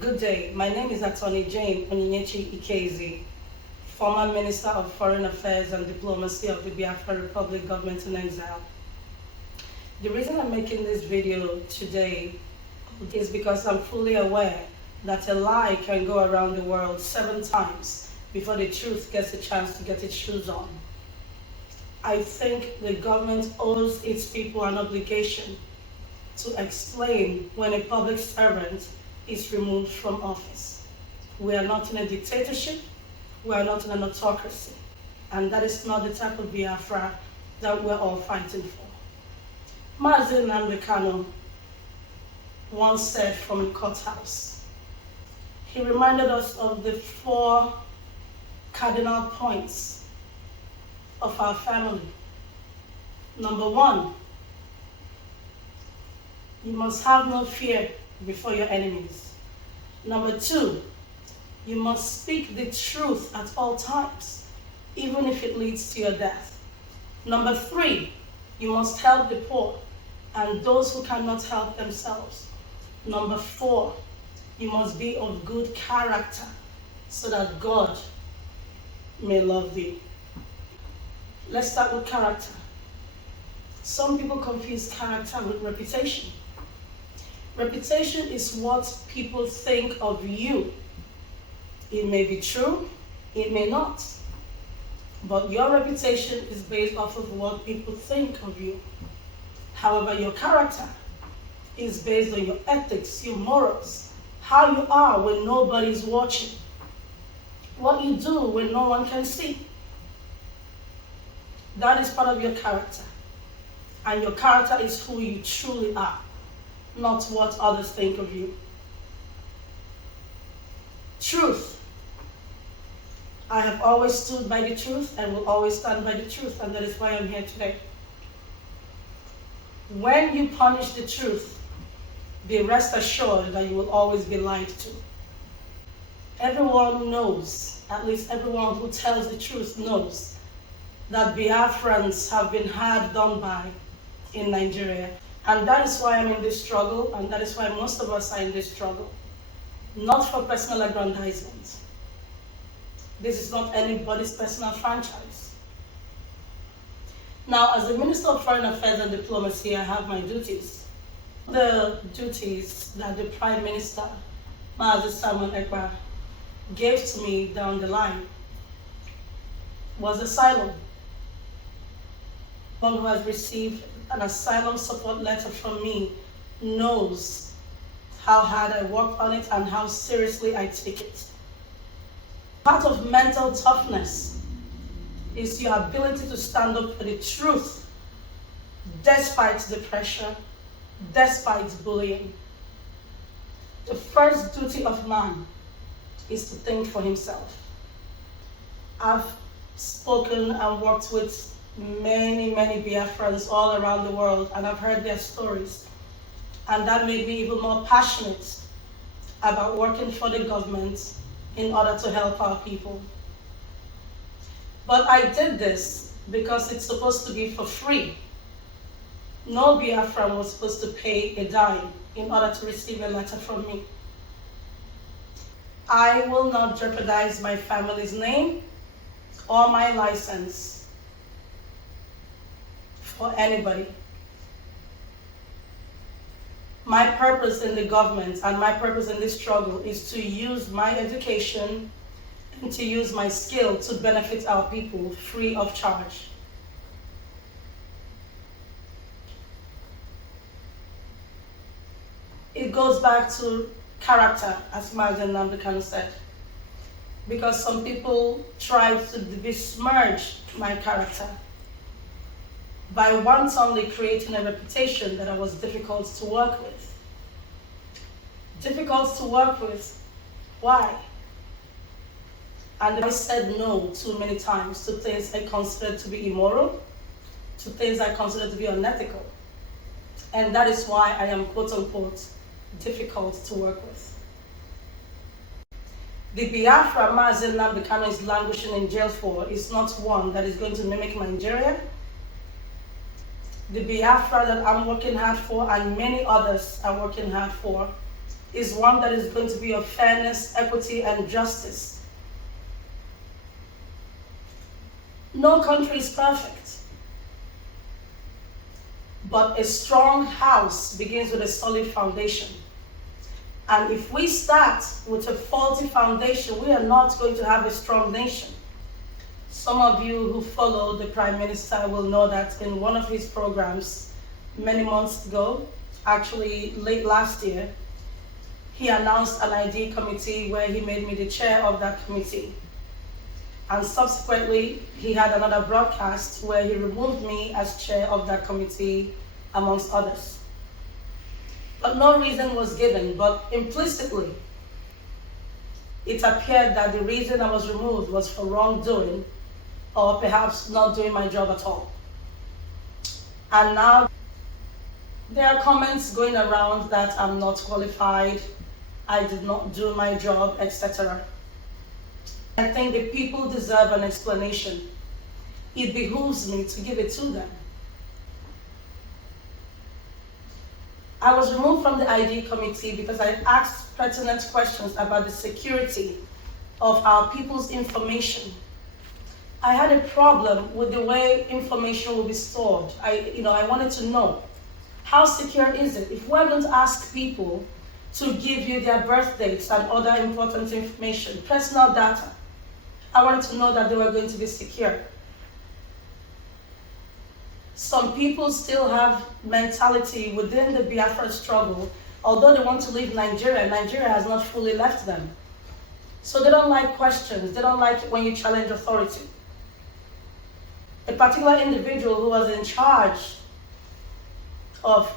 Good day. My name is Attorney Jane Onyinyechi Ikezi, former Minister of Foreign Affairs and Diplomacy of the Biafra Republic Government in Exile. The reason I'm making this video today is because I'm fully aware that a lie can go around the world 7 times before the truth gets a chance to get its shoes on. I think the government owes its people an obligation to explain when a public servant is removed from office. We are not in a dictatorship, we are not in an autocracy, and that is not the type of Biafra that we're all fighting for. Maano once said from the courthouse, he reminded us of the 4 cardinal points of our family. Number 1, you must have no fear before your enemies. Number 2, you must speak the truth at all times, even if it leads to your death. Number 3, you must help the poor and those who cannot help themselves. Number 4, you must be of good character so that God may love thee. Let's start with character. Some people confuse character with reputation. Reputation is what people think of you. It may be true, it may not. But your reputation is based off of what people think of you. However, your character is based on your ethics, your morals, how you are when nobody's watching, what you do when no one can see. That is part of your character. And your character is who you truly are, not what others think of you. Truth. I have always stood by the truth and will always stand by the truth, and that is why I'm here today. When you punish the truth, be rest assured that you will always be lied to. Everyone knows, at least everyone who tells the truth knows, that Biafrans have been hard done by in Nigeria. And that is why I'm in this struggle, and that is why most of us are in this struggle. Not for personal aggrandizement. This is not anybody's personal franchise. Now, as the Minister of Foreign Affairs and Diplomacy, I have my duties. The duties that the Prime Minister, Asylum, gave to me down the line was asylum. One who has received an asylum support letter from me knows how hard I work on it and how seriously I take it. Part of mental toughness is your ability to stand up for the truth despite the pressure, despite bullying. The first duty of man is to think for himself. I've spoken and worked with many Biafrans all around the world, and I've heard their stories. And that made me even more passionate about working for the government in order to help our people. But I did this because it's supposed to be for free. No Biafran was supposed to pay a dime in order to receive a letter from me. I will not jeopardize my family's name or my license for anybody. My purpose in the government and my purpose in this struggle is to use my education and to use my skill to benefit our people free of charge. It goes back to character, as Maano said, because some people try to besmirch my character by wantonly creating a reputation that I was difficult to work with. Difficult to work with? Why? And I said no too many times to things I considered to be immoral, to things I considered to be unethical. And that is why I am quote-unquote difficult to work with. The Biafra Maano is languishing in jail for is not one that is going to mimic Nigeria. The Biafra that I'm working hard for and many others are working hard for is one that is going to be of fairness, equity, and justice. No country is perfect, but a strong house begins with a solid foundation. And if we start with a faulty foundation, we are not going to have a strong nation. Some of you who follow the Prime Minister will know that in one of his programs many months ago, actually late last year, he announced an ID committee where he made me the chair of that committee. And subsequently, he had another broadcast where he removed me as chair of that committee, amongst others. But no reason was given, but implicitly, it appeared that the reason I was removed was for wrongdoing, or perhaps not doing my job at all. And now there are comments going around that I'm not qualified, I did not do my job, etc. I think the people deserve an explanation. It behooves me to give it to them. I was removed from the ID committee because I asked pertinent questions about the security of our people's information. I had a problem with the way information will be stored. I wanted to know, how secure is it? If we're going to ask people to give you their birth dates and other important information, personal data, I wanted to know that they were going to be secure. Some people still have mentality within the Biafra struggle, although they want to leave Nigeria, Nigeria has not fully left them. So they don't like questions, they don't like when you challenge authority. A particular individual who was in charge of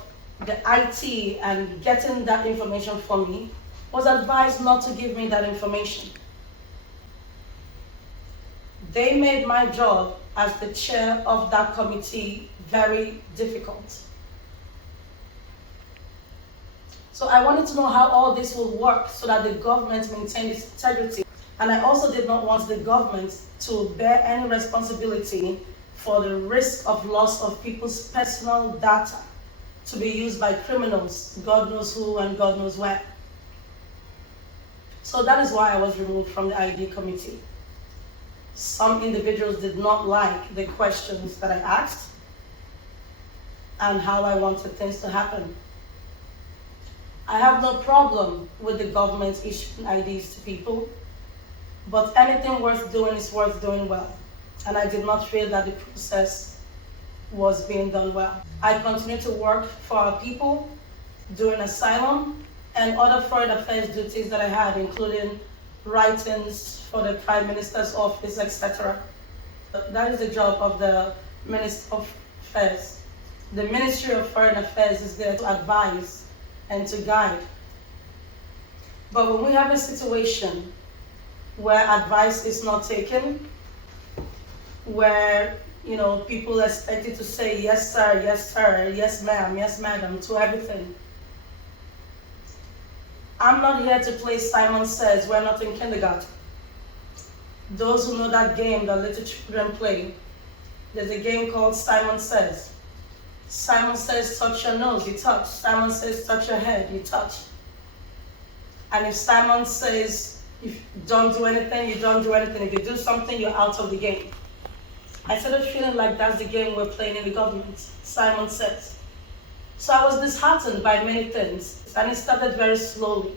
the IT and getting that information for me was advised not to give me that information. They made my job as the chair of that committee very difficult. So I wanted to know how all this will work so that the government maintained its integrity. And I also did not want the government to bear any responsibility for the risk of loss of people's personal data to be used by criminals, God knows who and God knows where. So that is why I was removed from the ID committee. Some individuals did not like the questions that I asked and how I wanted things to happen. I have no problem with the government issuing IDs to people, but anything worth doing is worth doing well. And I did not feel that the process was being done well. I continue to work for our people, doing asylum and other foreign affairs duties that I had, including writings for the Prime Minister's office, etc. That is the job of the Minister of Affairs. The Ministry of Foreign Affairs is there to advise and to guide. But when we have a situation where advice is not taken, where people expect you to say yes sir, yes ma'am, yes madam to everything. I'm not here to play Simon Says. We're not in kindergarten. Those who know that game that little children play, there's a game called Simon Says. Simon says touch your nose, you touch. Simon says touch your head, you touch. And if Simon says if you don't do anything, you don't do anything. If you do something, you're out of the game. I started feeling like that's the game we're playing in the government, Simon Says. So I was disheartened by many things, and it started very slowly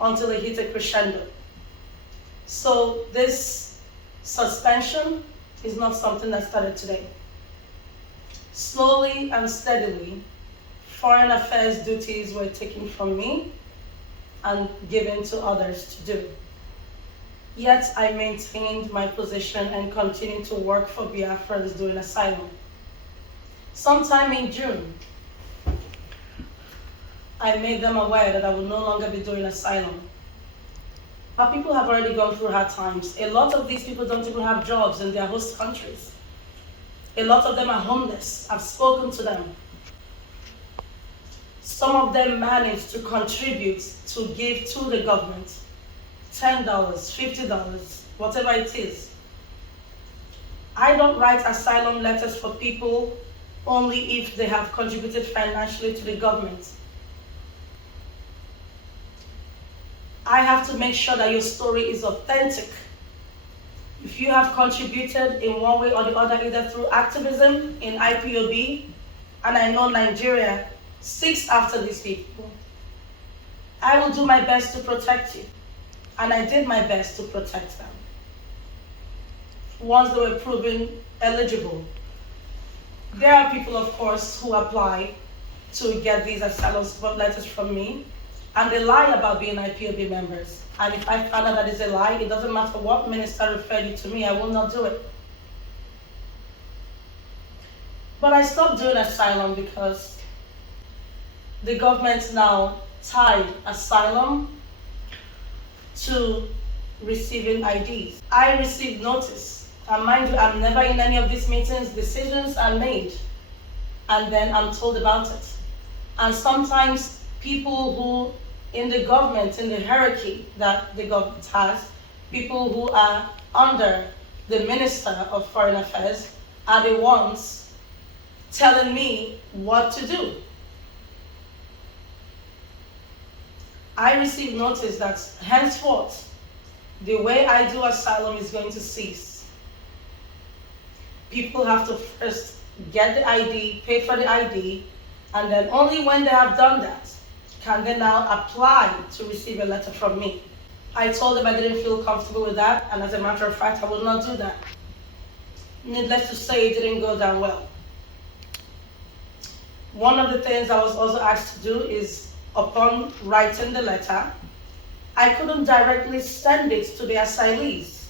until it hit a crescendo. So this suspension is not something that started today. Slowly and steadily, foreign affairs duties were taken from me and given to others to do. Yet I maintained my position and continued to work for Biafrans doing asylum. Sometime in June, I made them aware that I will no longer be doing asylum. Our people have already gone through hard times. A lot of these people don't even have jobs in their host countries. A lot of them are homeless. I've spoken to them. Some of them managed to contribute to give to the government $10, $50, whatever it is. I don't write asylum letters for people only if they have contributed financially to the government. I have to make sure that your story is authentic. If you have contributed in one way or the other, either through activism in IPOB, and I know Nigeria seeks after these people, I will do my best to protect you. And I did my best to protect them. Once they were proven eligible. There are people, of course, who apply to get these asylum support letters from me, and they lie about being IPOB members. And if I find out that is a lie, it doesn't matter what minister referred you to me, I will not do it. But I stopped doing asylum because the government now tied asylum to receiving IDs. I received notice, and mind you, I'm never in any of these meetings. Decisions are made, and then I'm told about it. And sometimes people who, in the government, in the hierarchy that the government has, people who are under the Minister of Foreign Affairs are the ones telling me what to do. I received notice that henceforth, the way I do asylum is going to cease. People have to first get the ID, pay for the ID, and then only when they have done that can they now apply to receive a letter from me. I told them I didn't feel comfortable with that, and as a matter of fact, I will not do that. Needless to say, it didn't go down well. One of the things I was also asked to do is, upon writing the letter, I couldn't directly send it to the asylees.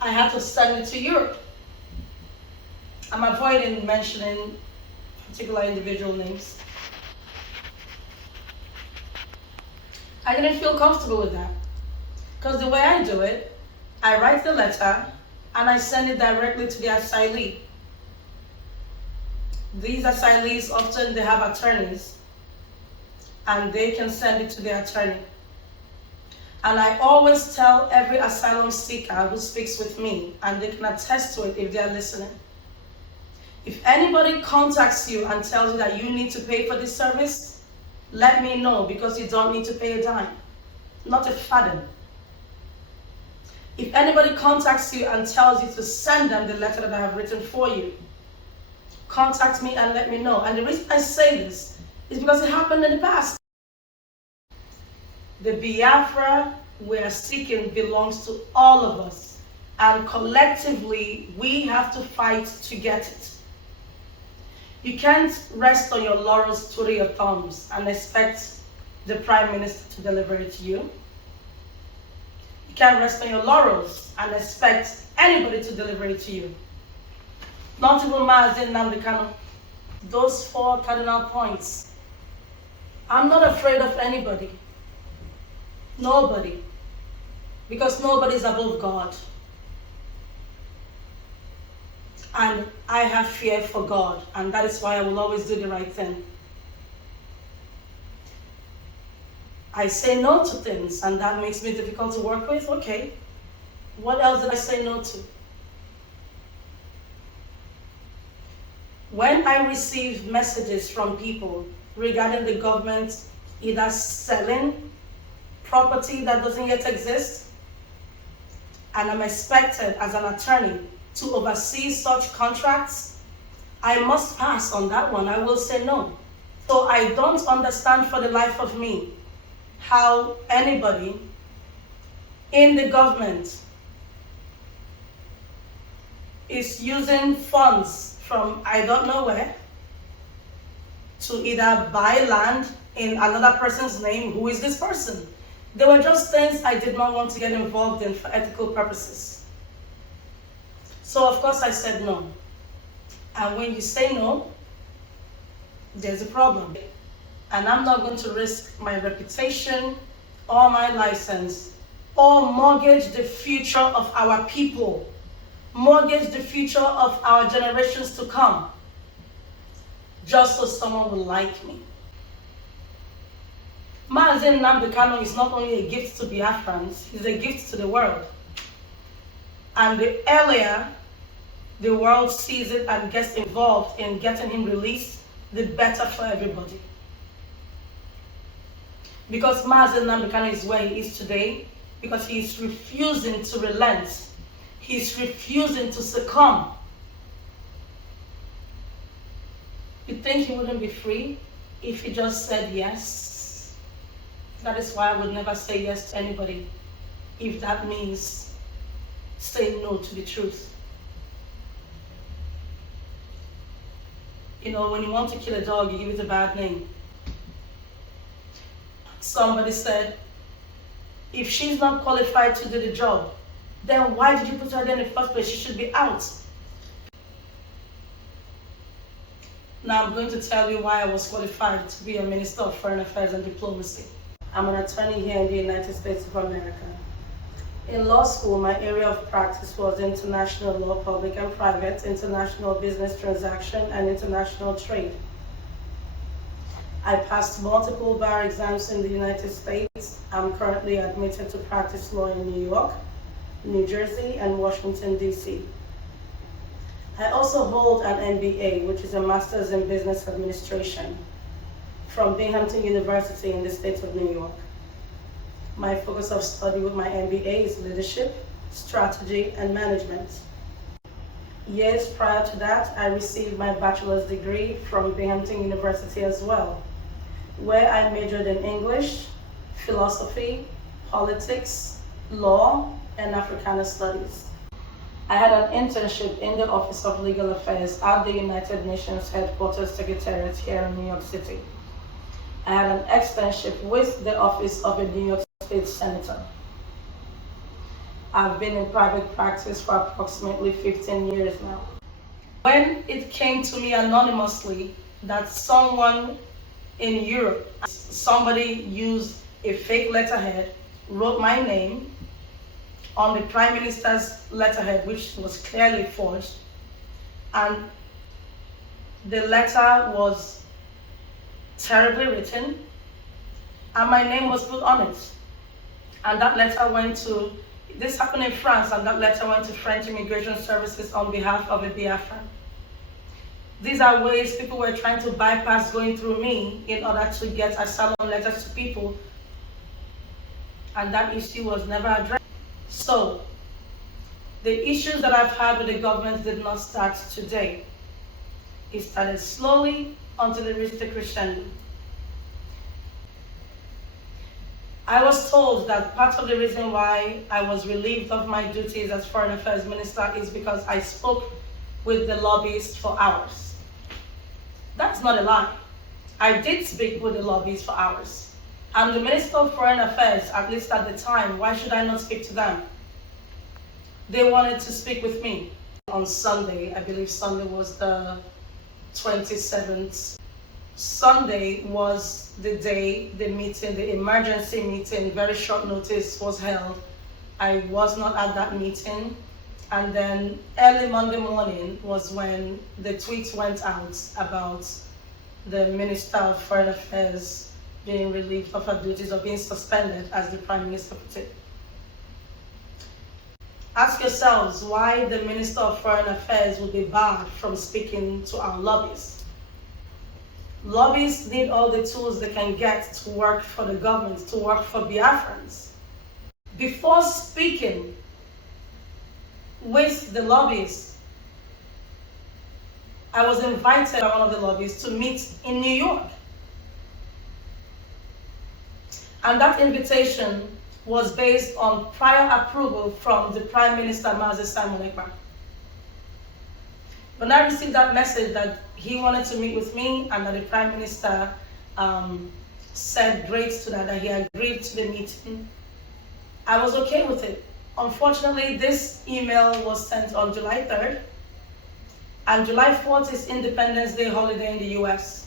I had to send it to Europe. I'm avoiding mentioning particular individual names. I didn't feel comfortable with that, because the way I do it, I write the letter and I send it directly to the asylee. These asylees often they have attorneys, and they can send it to their attorney. And I always tell every asylum seeker who speaks with me, and they can attest to it if they are listening. If anybody contacts you and tells you that you need to pay for this service, let me know, because you don't need to pay a dime, not a fathom. If anybody contacts you and tells you to send them the letter that I have written for you, contact me and let me know. And the reason I say this is because it happened in the past. The Biafra we are seeking belongs to all of us, and collectively we have to fight to get it. You can't rest on your laurels, twiddle your thumbs, and expect the Prime Minister to deliver it to you. You can't rest on your laurels and expect anybody to deliver it to you. Not even Maano Nnamdi Kanu. Those 4 cardinal points. I'm not afraid of anybody. Nobody. Because nobody is above God. And I have fear for God, and that is why I will always do the right thing. I say no to things, and that makes me difficult to work with. Okay. What else did I say no to? When I receive messages from people regarding the government either selling property that doesn't yet exist, and I'm expected as an attorney to oversee such contracts, I must pass on that one. I will say no. So I don't understand for the life of me how anybody in the government is using funds from I don't know where to either buy land in another person's name. Who is this person? There were just things I did not want to get involved in for ethical purposes. So of course I said no. And when you say no, there's a problem. And I'm not going to risk my reputation or my license or mortgage the future of our people, mortgage the future of our generations to come, just so someone will like me. Maano Nnamdi Kanu is not only a gift to Biafrans, he's a gift to the world. And the earlier the world sees it and gets involved in getting him released, the better for everybody. Because Mazi Nnamdi Kanu is where he is today, because he is refusing to relent. He's refusing to succumb. You think he wouldn't be free if he just said yes? That is why I would never say yes to anybody if that means saying no to the truth. You know, when you want to kill a dog, you give it a bad name. Somebody said, if she's not qualified to do the job, then why did you put her there in the first place? She should be out. Now I'm going to tell you why I was qualified to be a Minister of Foreign Affairs and Diplomacy. I'm an attorney here in the United States of America. In law school, my area of practice was international law, public and private, international business transaction, and international trade. I passed multiple bar exams in the United States. I'm currently admitted to practice law in New York, New Jersey, and Washington, D.C. I also hold an MBA, which is a Master's in Business Administration, from Binghamton University in the state of New York. My focus of study with my MBA is leadership, strategy, and management. Years prior to that, I received my bachelor's degree from Binghamton University as well, where I majored in English, philosophy, politics, law, and Africana studies. I had an internship in the Office of Legal Affairs at the United Nations Headquarters Secretariat here in New York City. I had an externship with the Office of a New York State Senator. I've been in private practice for approximately 15 years now. When it came to me anonymously that someone in Europe, somebody used a fake letterhead, wrote my name on the Prime Minister's letterhead, which was clearly forged, and the letter was terribly written, and my name was put on it. And that letter went to, this happened in France, and that letter went to French Immigration Services on behalf of a Biafra. These are ways people were trying to bypass going through me in order to get asylum letters to people, and that issue was never addressed. So, the issues that I've had with the government did not start today. It started slowly until it reached a crescendo. I was told that part of the reason why I was relieved of my duties as Foreign Affairs Minister is because I spoke with the lobbyists for hours. That's not a lie. I did speak with the lobbyists for hours. I'm the Minister of Foreign Affairs, at least at the time. Why should I not speak to them? They wanted to speak with me. On Sunday, I believe Sunday was the 27th. Sunday was the day the meeting, the emergency meeting, very short notice, was held. I was not at that meeting. And then early Monday morning was when the tweets went out about the Minister of Foreign Affairs being relieved of her duties or being suspended, as the Prime Minister put it. Ask yourselves why the Minister of Foreign Affairs would be barred from speaking to our lobbyists. Lobbyists need all the tools they can get to work for the government, to work for Biafrans. Before speaking with the lobbyists, I was invited by one of the lobbyists to meet in New York. And that invitation was based on prior approval from the Prime Minister, Mazi Simon Ekpa. When I received that message that he wanted to meet with me and that the Prime Minister said great to that he agreed to the meeting, I was okay with it. Unfortunately, this email was sent on July 3rd, and July 4th is Independence Day holiday in the US.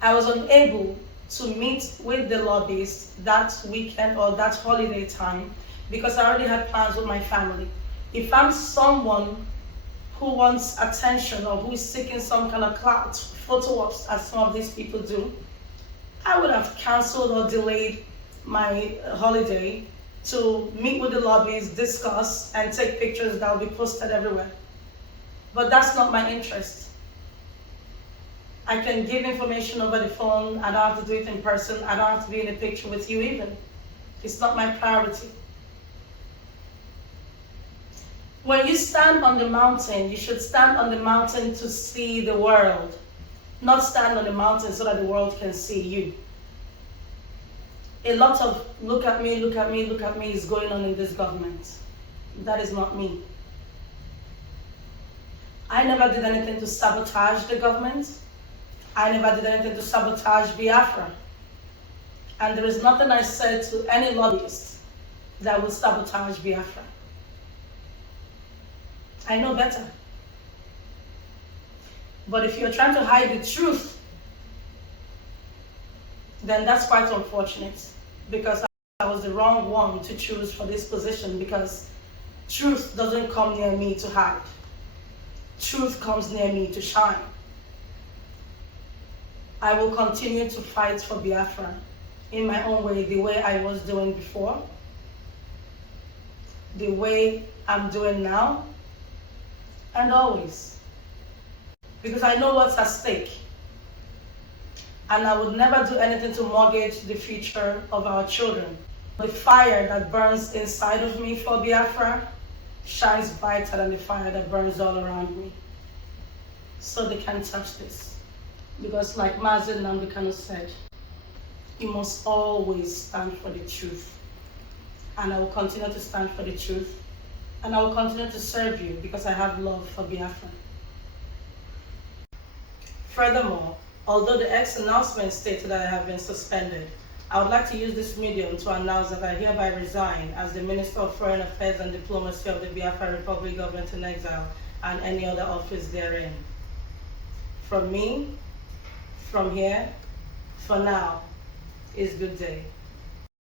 I was unable to meet with the lobbyists that weekend or that holiday time because I already had plans with my family. If I'm someone who wants attention or who is seeking some kind of clout, photo ops, as some of these people do, I would have canceled or delayed my holiday to meet with the lobbyists, discuss, and take pictures that will be posted everywhere. But that's not my interest. I can give information over the phone. I don't have to do it in person. I don't have to be in a picture with you even. It's not my priority. When you stand on the mountain, you should stand on the mountain to see the world, not stand on the mountain so that the world can see you. A lot of look at me, look at me, look at me is going on in this government. That is not me. I never did anything to sabotage the government. I never did anything to sabotage Biafra. And there is nothing I said to any lobbyist that will sabotage Biafra. I know better. But if you're trying to hide the truth, then that's quite unfortunate, because I was the wrong one to choose for this position, because truth doesn't come near me to hide. Truth comes near me to shine. I will continue to fight for Biafra in my own way, the way I was doing before, the way I'm doing now, and always. Because I know what's at stake. And I would never do anything to mortgage the future of our children. The fire that burns inside of me for Biafra shines brighter than the fire that burns all around me. So they can't touch this. Because like Maano Nnamdi Kanu said, you must always stand for the truth. And I will continue to stand for the truth. And I will continue to serve you because I have love for Biafra. Furthermore, although the X announcement stated that I have been suspended, I would like to use this medium to announce that I hereby resign as the Minister of Foreign Affairs and Diplomacy of the Biafra Republic Government in Exile and any other office therein. From me, from here, for now, is good day.